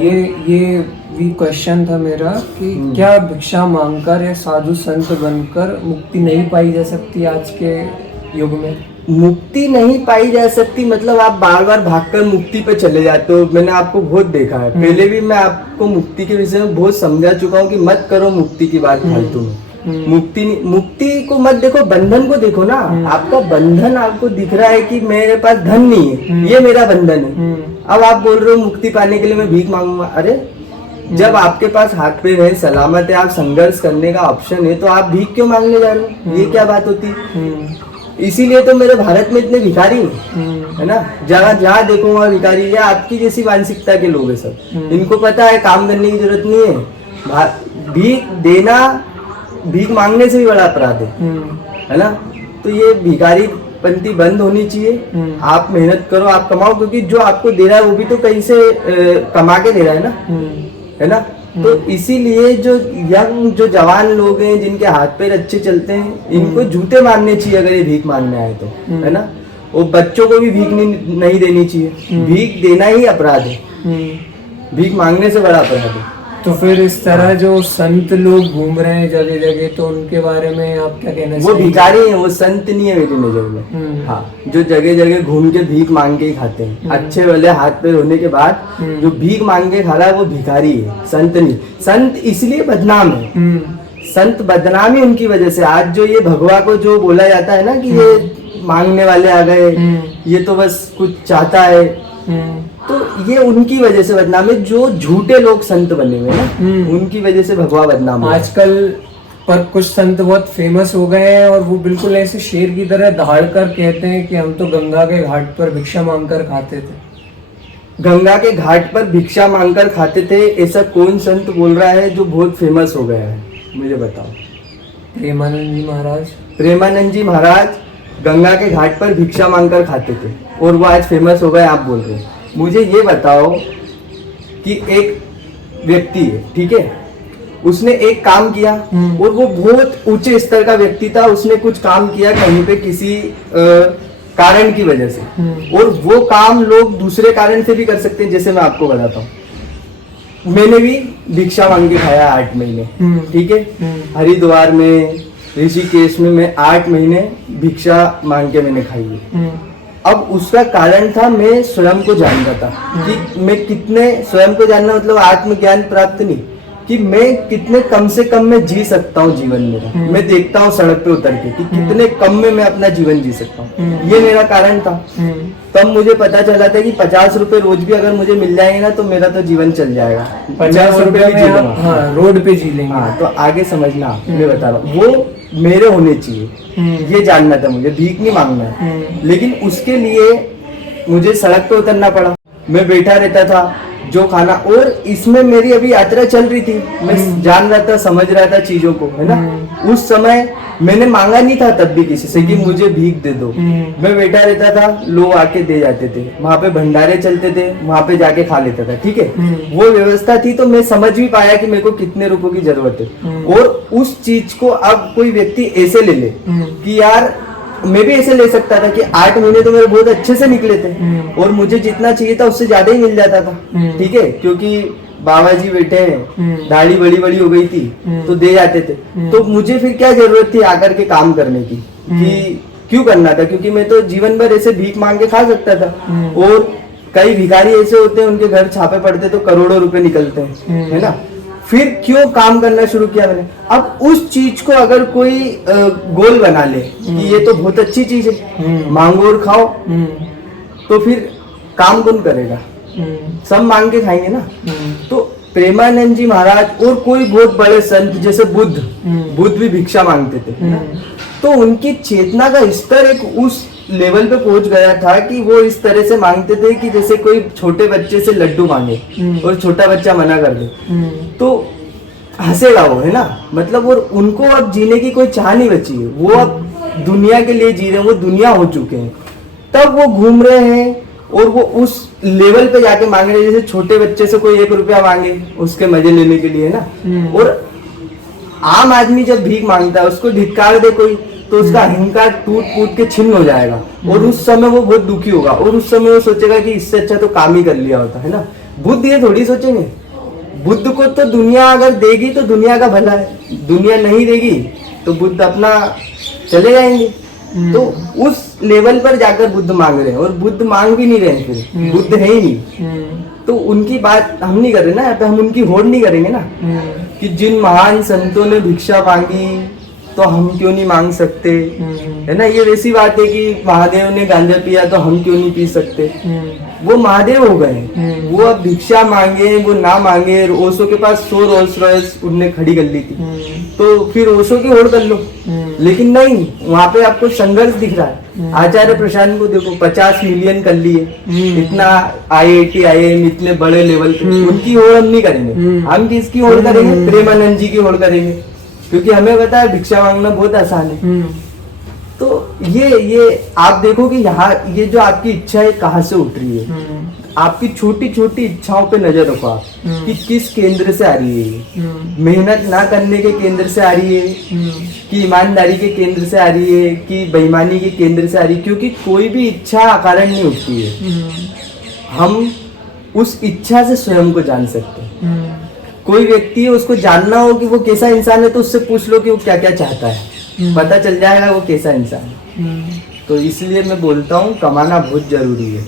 ये भी क्वेश्चन था मेरा कि क्या भिक्षा मांगकर या साधु संत बनकर मुक्ति नहीं पाई जा सकती आज के युग में? मुक्ति नहीं पाई जा सकती मतलब आप बार बार भागकर मुक्ति पे चले जाते हो। मैंने आपको बहुत देखा है, पहले भी मैं आपको मुक्ति के विषय में बहुत समझा चुका हूँ कि मत करो मुक्ति की बात फालतू में। मुक्ति को मत देखो, बंधन को देखो ना। आपका बंधन आपको दिख रहा है कि मेरे पास धन नहीं है, ये मेरा बंधन है। अब आप बोल रहे हो मुक्ति पाने के लिए मैं भीख मांगूंगा। अरे जब आपके पास हाथ पैर है, सलामत है, आप संघर्ष करने का ऑप्शन है, तो आप भीख क्यों मांगने जा रहे हो? ये क्या बात होती है? इसीलिए तो मेरे भारत में इतने भिखारी है ना। जहाँ देखो वहाँ भिखारी है। आपकी जैसी मानसिकता के लोग हैं सब। इनको पता है काम करने की जरूरत नहीं है, भीख देना भीख मांगने से भी बड़ा अपराध है ना। तो ये भिखारी पंथी बंद होनी चाहिए। आप मेहनत करो, आप कमाओ, क्योंकि जो आपको दे रहा है वो भी तो कहीं से कमा के दे रहा है ना, है ना। तो इसीलिए जो यंग जो जवान लोग हैं जिनके हाथ पैर अच्छे चलते हैं, इनको जूते मारने चाहिए अगर ये भीख मांगने आए तो, है ना। वो बच्चों को भी भीख नहीं देनी चाहिए। भीख देना ही अपराध है, भीख मांगने से बड़ा अपराध है। तो फिर इस तरह जो संत लोग घूम रहे हैं जगह जगह, तो उनके बारे में आप क्या कहना चाहिए? वो भिखारी हैं, वो संत नहीं है मेरी नजर में। हाँ, जो जगह जगह घूम के भीख मांग के ही खाते हैं, अच्छे वाले हाथ पैर होने के बाद जो भीख मांग के खा रहा है वो भिखारी है, संत नहीं। संत इसलिए बदनाम है, संत बदनाम ही उनकी वजह से। आज जो ये भगवा को जो बोला जाता है ना कि ये मांगने वाले आ गए, ये तो बस कुछ चाहता है, तो ये उनकी वजह से बदनाम है। जो झूठे लोग संत बने हुए ना, उनकी वजह से भगवा बदनाम है। आजकल पर कुछ संत बहुत फेमस हो गए हैं और वो बिल्कुल ऐसे शेर की तरह दहाड़ कर कहते हैं कि हम तो गंगा के घाट पर भिक्षा मांगकर खाते थे। गंगा के घाट पर भिक्षा मांगकर खाते थे, ऐसा कौन संत बोल रहा है जो बहुत फेमस हो गया है? मुझे बताओ। प्रेमानंद जी महाराज। प्रेमानंद जी महाराज गंगा के घाट पर भिक्षा मांगकर खाते थे और वो आज फेमस हो गए, आप बोल रहे हो। मुझे ये बताओ कि एक व्यक्ति है, ठीक है, उसने एक काम किया और वो बहुत ऊंचे स्तर का व्यक्ति था। उसने कुछ काम किया कहीं पे किसी कारण की वजह से, और वो काम लोग दूसरे कारण से भी कर सकते हैं। जैसे मैं आपको बताता हूँ, मैंने भी भिक्षा मांग के खाया 8 महीने, ठीक है। हरिद्वार में, ऋषिकेश में मैं 8 महीने भिक्षा मांग के मैंने खाई है। अब उसका कारण था मैं स्वयं को जानता था कि मैं कितने, स्वयं को जानना मतलब आत्मज्ञान प्राप्त नहीं, कि मैं कितने कम से कम में जी सकता हूँ जीवन मेरा। मैं देखता हूँ सड़क पे उतर के कि कितने कम में मैं अपना जीवन जी सकता हूँ, ये मेरा कारण था। तब मुझे पता चला था कि 50 रुपए रोज भी अगर मुझे मिल जाएंगे ना तो मेरा तो जीवन चल जाएगा। 50 रुपए में आप हाँ, रोड पे जी लेंगे। हाँ, तो आगे समझना, मैं बता रहा हूँ, वो मेरे होने चाहिए, ये जानना था मुझे, भीख नहीं मांगना है। लेकिन उसके लिए मुझे सड़क पे उतरना पड़ा, मैं बैठा रहता था जो खाना, और इसमें मेरी अभी यात्रा चल रही थी, मैं जान रहा था, समझ रहा था चीजों को, है ना। उस समय मैंने मांगा नहीं था तब भी किसी से कि मुझे भीख दे दो। मैं बैठा रहता था, लोग आके दे जाते थे, वहां पे भंडारे चलते थे, वहां पे जाके खा लेता था, ठीक है। वो व्यवस्था थी, तो मैं समझ भी पाया कि मेरे को कितने रुपयों की जरूरत है। और उस चीज को अब कोई व्यक्ति ऐसे ले ले कि यार मैं भी ऐसे ले सकता था कि 8 महीने तो मेरे बहुत अच्छे से निकले थे और मुझे जितना चाहिए था उससे ज्यादा ही मिल जाता था, ठीक है, क्योंकि बाबा जी बैठे हैं, दाढ़ी बड़ी बड़ी हो गई थी तो दे जाते थे। तो मुझे फिर क्या जरूरत थी आकर के काम करने की, कि क्यों करना था, क्योंकि मैं तो जीवन भर ऐसे भीख मांग के खा सकता था। और कई भिखारी ऐसे होते हैं उनके घर छापे पड़ते तो करोड़ों रुपए निकलते हैं, है ना। फिर क्यों काम करना शुरू किया मैंने। अब उस चीज को अगर कोई गोल बना ले कि ये तो बहुत अच्छी चीज है, मांगो और खाओ, तो फिर काम कौन करेगा? सब मांग के खाएंगे ना। तो प्रेमानंद जी महाराज और कोई बहुत बड़े संत जैसे बुद्ध भी भिक्षा मांगते थे, तो उनकी चेतना का स्तर एक उस लेवल पे पहुंच गया था कि वो इस तरह से मांगते थे कि जैसे कोई छोटे बच्चे से लड्डू मांगे और छोटा बच्चा मना कर दे तो हंसेगा वो, है ना। मतलब वो उनको अब जीने की कोई चाह नहीं बची है, वो अब दुनिया के लिए जी रहे हैं, वो दुनिया हो चुके हैं। तब वो घूम रहे हैं और वो उस लेवल पे जाके मांग रहे हैं जैसे छोटे बच्चे से कोई 1 रुपया मांगे उसके मजे लेने के लिए ना। और आम आदमी जब भीख मांगता है उसको धिक्कार दे कोई तो उसका अहंकार टूट फूट के छिन्न हो जाएगा और उस समय वो बहुत दुखी होगा और उस समय वो सोचेगा कि इससे अच्छा तो काम ही कर लिया होता, है ना। बुद्ध ये थोड़ी सोचेंगे, बुद्ध को तो दुनिया अगर देगी तो दुनिया का भला है, दुनिया नहीं देगी तो बुद्ध अपना चले जाएंगे। तो उस लेवल पर जाकर बुद्ध मांग रहे हैं, और बुद्ध मांग भी नहीं रहे हैं, फिर बुद्ध है ही नहीं। तो उनकी बात हम नहीं कर रहे ना, यहाँ पे हम उनकी होड़ नहीं करेंगे ना कि जिन महान संतों ने भिक्षा मांगी तो हम क्यों नहीं मांग सकते, है ना। ये वैसी बात है कि महादेव ने गांजा पिया तो हम क्यों नहीं पी सकते। वो महादेव हो गए, वो अब भिक्षा मांगे वो ना मांगे। ओशो के पास 100 रोल्स रॉयस उनने खड़ी कर ली थी, तो फिर ओशो की होड़ कर लो। लेकिन नहीं, वहां पे आपको संघर्ष दिख रहा है। आचार्य प्रशांत को देखो, 50 मिलियन कर लिए, इतना IIT IIM इतने बड़े लेवल पे, उनकी होड़ हम नहीं करेंगे। हम किसकी होड़ करेंगे? प्रेमानंद जी की होड़ करेंगे, क्योंकि हमें पता है भिक्षा मांगना बहुत आसान है। तो ये आप देखो कि यहाँ ये जो आपकी इच्छा है कहाँ से उठ रही है। आपकी छोटी छोटी इच्छाओं पे नजर रखो आप कि किस केंद्र से आ रही है ये। मेहनत ना करने के केंद्र से आ रही है कि ईमानदारी के केंद्र से आ रही है कि बेईमानी के केंद्र से आ रही है। क्योंकि कोई भी इच्छा अकारण नहीं उठती है, हम उस इच्छा से स्वयं को जान सकते हैं। कोई व्यक्ति है, उसको जानना हो कि वो कैसा इंसान है तो उससे पूछ लो कि वो क्या क्या चाहता है, पता चल जाएगा वो कैसा इंसान है। तो इसलिए मैं बोलता हूँ कमाना बहुत जरूरी है।